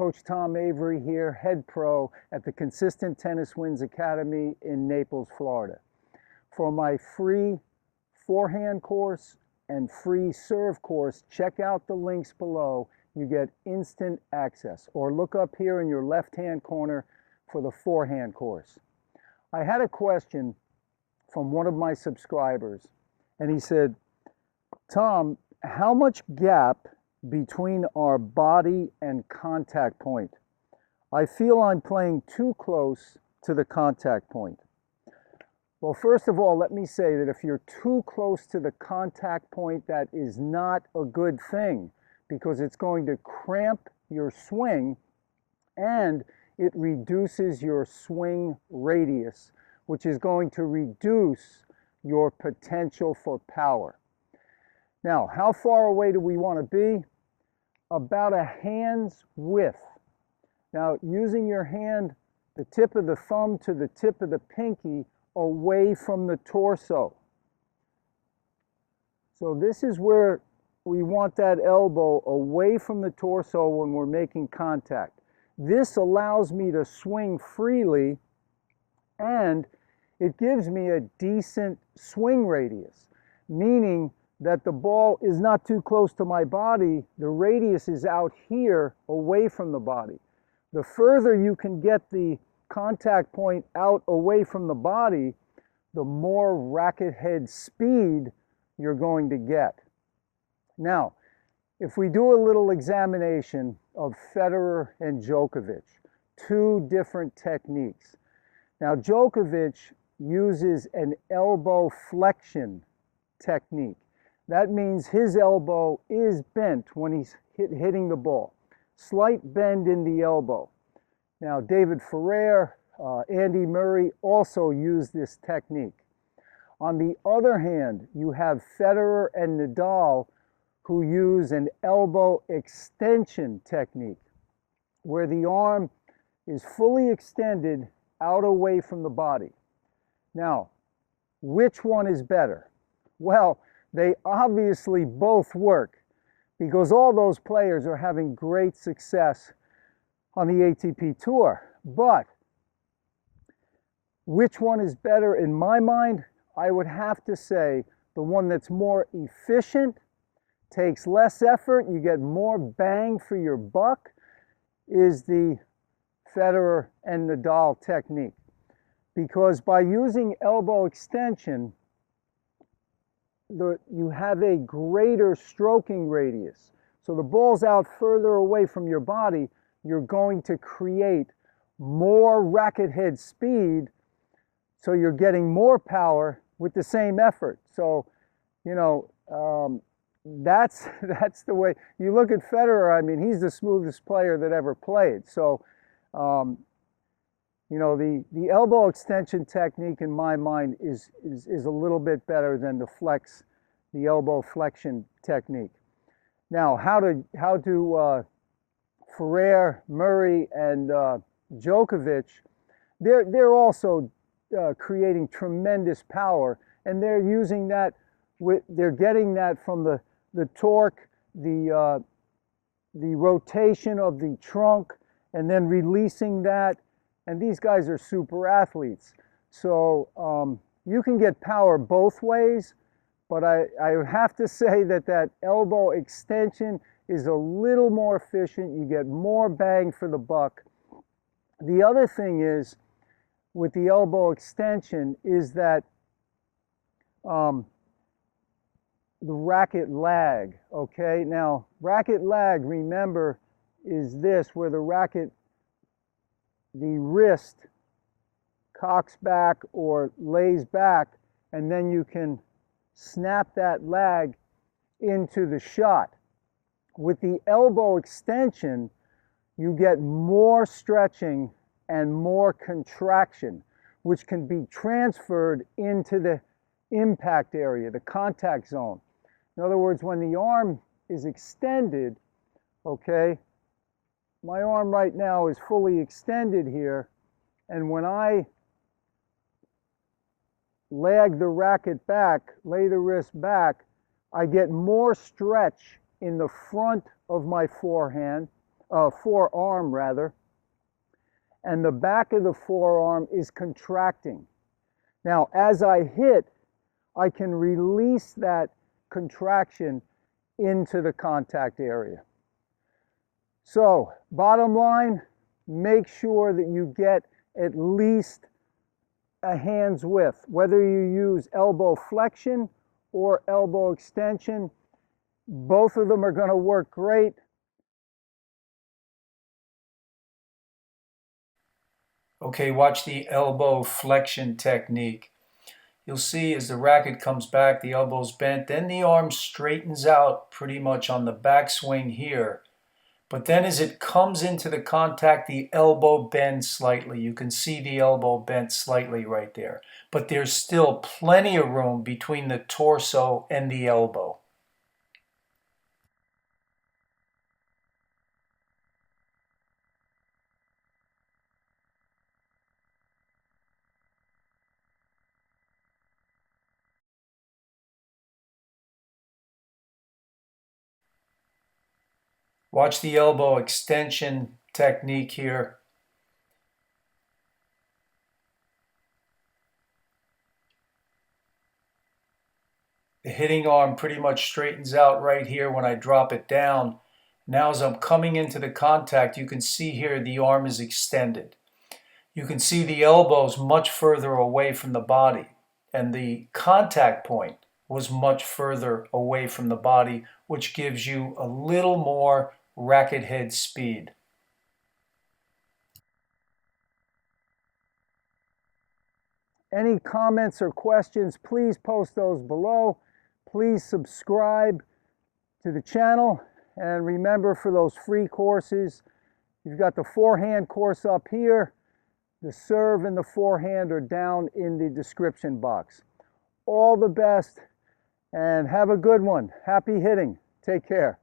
Coach Tom Avery here, head pro at the Consistent Tennis Wins Academy in Naples, Florida. For my free forehand course and free serve course, check out the links below. You get instant access, or look up here in your left-hand corner for the forehand course. I had a question from one of my subscribers, and he said, Tom, how much gap between our body and contact point? I feel I'm playing too close to the contact point. Well, first of all, let me say that if you're too close to the contact point, that is not a good thing, because it's going to cramp your swing and it reduces your swing radius, which is going to reduce your potential for power. Now, how far away do we want to be? About a hand's width. Now, using your hand, the tip of the thumb to the tip of the pinky, away from the torso. So this is where we want that elbow away from the torso when we're making contact. This allows me to swing freely, and it gives me a decent swing radius, meaning that the ball is not too close to my body. The radius is out here away from the body. The further you can get the contact point out away from the body, the more racket head speed you're going to get. Now, if we do a little examination of Federer and Djokovic, two different techniques. Now, Djokovic uses an elbow flexion technique. That means his elbow is bent when he's hitting the ball. Slight bend in the elbow. Now, David Ferrer, Andy Murray also use this technique. On the other hand, you have Federer and Nadal who use an elbow extension technique, where the arm is fully extended out away from the body. Now, which one is better? Well, they obviously both work, because all those players are having great success on the ATP Tour. But which one is better in my mind? I would have to say the one that's more efficient, takes less effort, you get more bang for your buck, is the Federer and Nadal technique. Because by using elbow extension, you have a greater stroking radius. So the ball's out further away from your body, you're going to create more racket head speed, so you're getting more power with the same effort. So, you know, that's the way. You look at Federer, I mean, he's the smoothest player that ever played. So, you know, the elbow extension technique in my mind is a little bit better than the elbow flexion technique. Now, how do Ferrer, Murray, and Djokovic? They're also creating tremendous power, and they're using that. They're getting that from the torque, the rotation of the trunk, and then releasing that. And these guys are super athletes. So you can get power both ways, but I have to say that elbow extension is a little more efficient. You get more bang for the buck. The other thing is, with the elbow extension, is that the racket lag, okay? Now, racket lag, remember, is this, where the wrist cocks back or lays back, and then you can snap that lag into the shot. With the elbow extension, you get more stretching and more contraction, which can be transferred into the impact area, the contact zone. In other words, when the arm is extended, okay, my arm right now is fully extended here, and when I lag the racket back, lay the wrist back, I get more stretch in the front of my forehand. forearm rather, and the back of the forearm is contracting. Now, as I hit, I can release that contraction into the contact area. So, bottom line, make sure that you get at least a hand's width, whether you use elbow flexion or elbow extension. Both of them are going to work great. Okay, watch the elbow flexion technique. You'll see as the racket comes back, the elbow's bent, then the arm straightens out pretty much on the backswing here. But then as it comes into the contact, the elbow bends slightly. You can see the elbow bent slightly right there. But there's still plenty of room between the torso and the elbow. Watch the elbow extension technique here. The hitting arm pretty much straightens out right here when I drop it down. Now as I'm coming into the contact, you can see here the arm is extended. You can see the elbows much further away from the body, and the contact point was much further away from the body, which gives you a little more racket head speed. Any comments or questions, please post those below. Please subscribe to the channel. And remember, for those free courses, you've got the forehand course up here. The serve and the forehand are down in the description box. All the best and have a good one. Happy hitting. Take care.